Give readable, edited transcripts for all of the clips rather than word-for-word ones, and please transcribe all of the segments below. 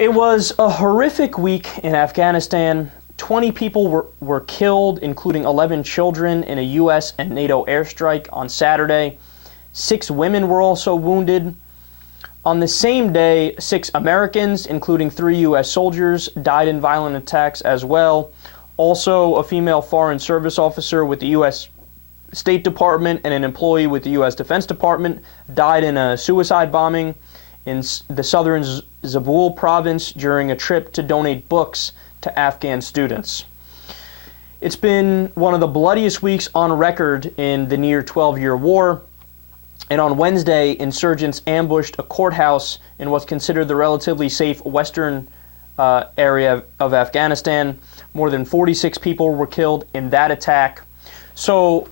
It was a horrific week in Afghanistan. 20 people were killed, including 11 children, in a U.S. and NATO airstrike on Saturday. 6 women were also wounded. On the same day, 6 Americans, including 3 U.S. soldiers, died in violent attacks as well. Also, a female Foreign Service officer with the U.S. State Department and an employee with the U.S. Defense Department died in a suicide bombing in the southern Kabul province during a trip to donate books to Afghan students. It's been one of the bloodiest weeks on record in the near 12-year war. And on Wednesday, insurgents ambushed a courthouse in what's considered the relatively safe western area of Afghanistan. More than 46 people were killed in that attack. So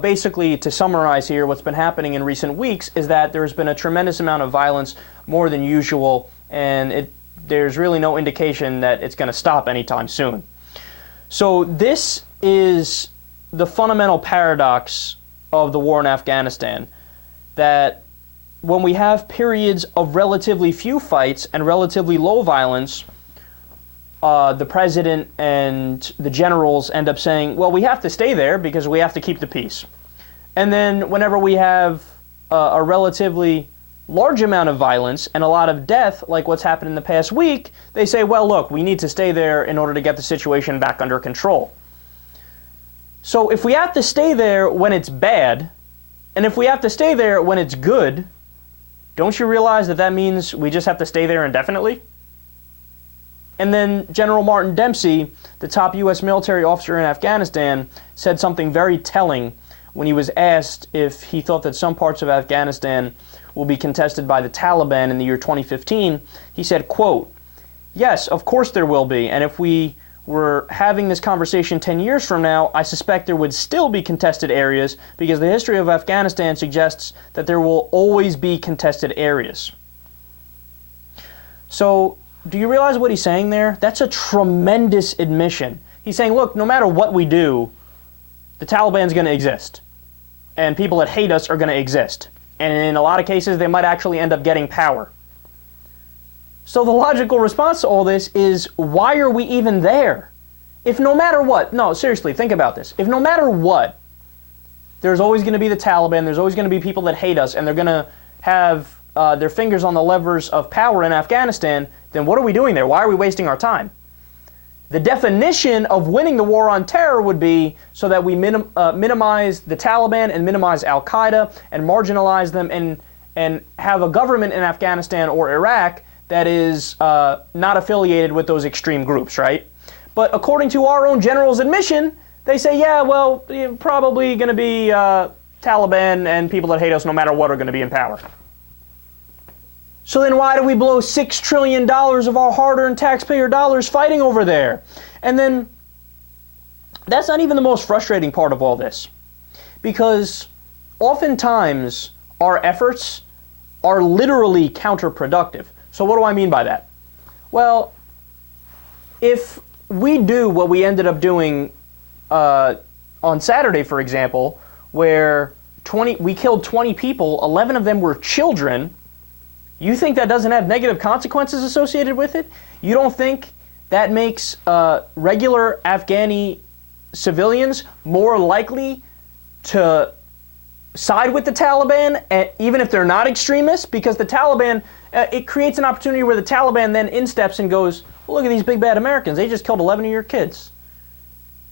basically, to summarize here, what's been happening in recent weeks is that there's been a tremendous amount of violence, more than usual, and there's really no indication that it's going to stop anytime soon. So this is the fundamental paradox of the war in Afghanistan, that when we have periods of relatively few fights and relatively low violence, the president and the generals end up saying, well, we have to stay there because we have to keep the peace. And then whenever we have a relatively large amount of violence and a lot of death, like what's happened in the past week, they say, well, look, we need to stay there in order to get the situation back under control. So if we have to stay there when it's bad, and if we have to stay there when it's good, don't you realize that that means we just have to stay there indefinitely? And then General Martin Dempsey, the top U.S. military officer in Afghanistan, said something very telling when he was asked if he thought that some parts of Afghanistan will be contested by the Taliban in the year 2015. He said, quote, "Yes, of course there will be, and if we were having this conversation 10 years from now, I suspect there would still be contested areas because the history of Afghanistan suggests that there will always be contested areas." So, do you realize what he's saying there? That's a tremendous admission. He's saying, look, no matter what we do, the Taliban's going to exist. And people that hate us are going to exist. And in a lot of cases, they might actually end up getting power. So the logical response to all this is, why are we even there? If no matter what, no, seriously, think about this. If no matter what, there's always going to be the Taliban, there's always going to be people that hate us, and they're going to have their fingers on the levers of power in Afghanistan, then what are we doing there? Why are we wasting our time? The definition of winning the war on terror would be so that we minimize the Taliban and minimize Al-Qaeda and marginalize them and have a government in Afghanistan or Iraq that is not affiliated with those extreme groups, right? But according to our own general's admission, they say, yeah, well, probably going to be Taliban and people that hate us no matter what are going to be in power. So then why do we blow $6 trillion of our hard-earned taxpayer dollars fighting over there? And then that's not even the most frustrating part of all this, because oftentimes our efforts are literally counterproductive. So what do I mean by that? Well, if we do what we ended up doing on Saturday, for example, where we killed 20 people, 11 of them were children, you think that doesn't have negative consequences associated with it? You don't think that makes regular Afghani civilians more likely to side with the Taliban, even if they're not extremists? Because the Taliban, it creates an opportunity where the Taliban then insteps and goes, well, look at these big bad Americans. They just killed 11 of your kids.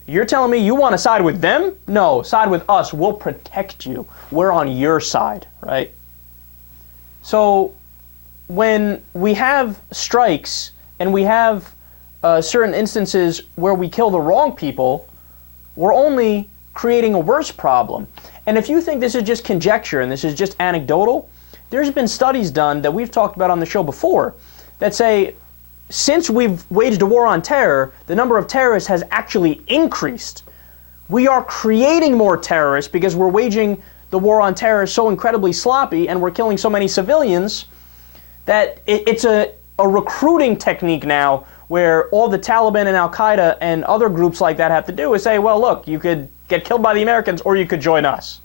You're telling me you want to side with them? No, side with us. We'll protect you. We're on your side, right? So when we have strikes and we have certain instances where we kill the wrong people, we're only creating a worse problem. And if you think this is just conjecture and this is just anecdotal, there's been studies done that we've talked about on the show before that say since we've waged a war on terror, the number of terrorists has actually increased. We are creating more terrorists because we're waging the war on terror so incredibly sloppy and we're killing so many civilians that it's a recruiting technique now where all the Taliban and Al-Qaeda and other groups like that have to do is say, well, look, you could get killed by the Americans or you could join us.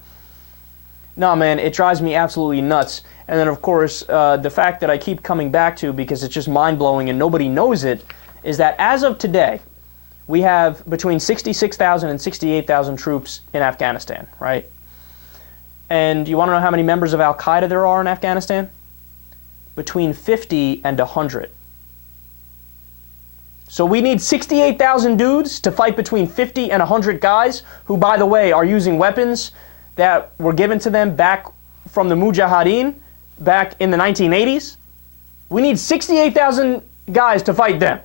No, man, it drives me absolutely nuts. And then, of course, the fact that I keep coming back to, because it's just mind-blowing and nobody knows it, is that as of today, we have between 66,000 and 68,000 troops in Afghanistan, right? And you want to know how many members of Al-Qaeda there are in Afghanistan? Between 50 and 100. So we need 68,000 dudes to fight between 50 and 100 guys who, by the way, are using weapons that were given to them back from the Mujahideen back in the 1980s. We need 68,000 guys to fight them.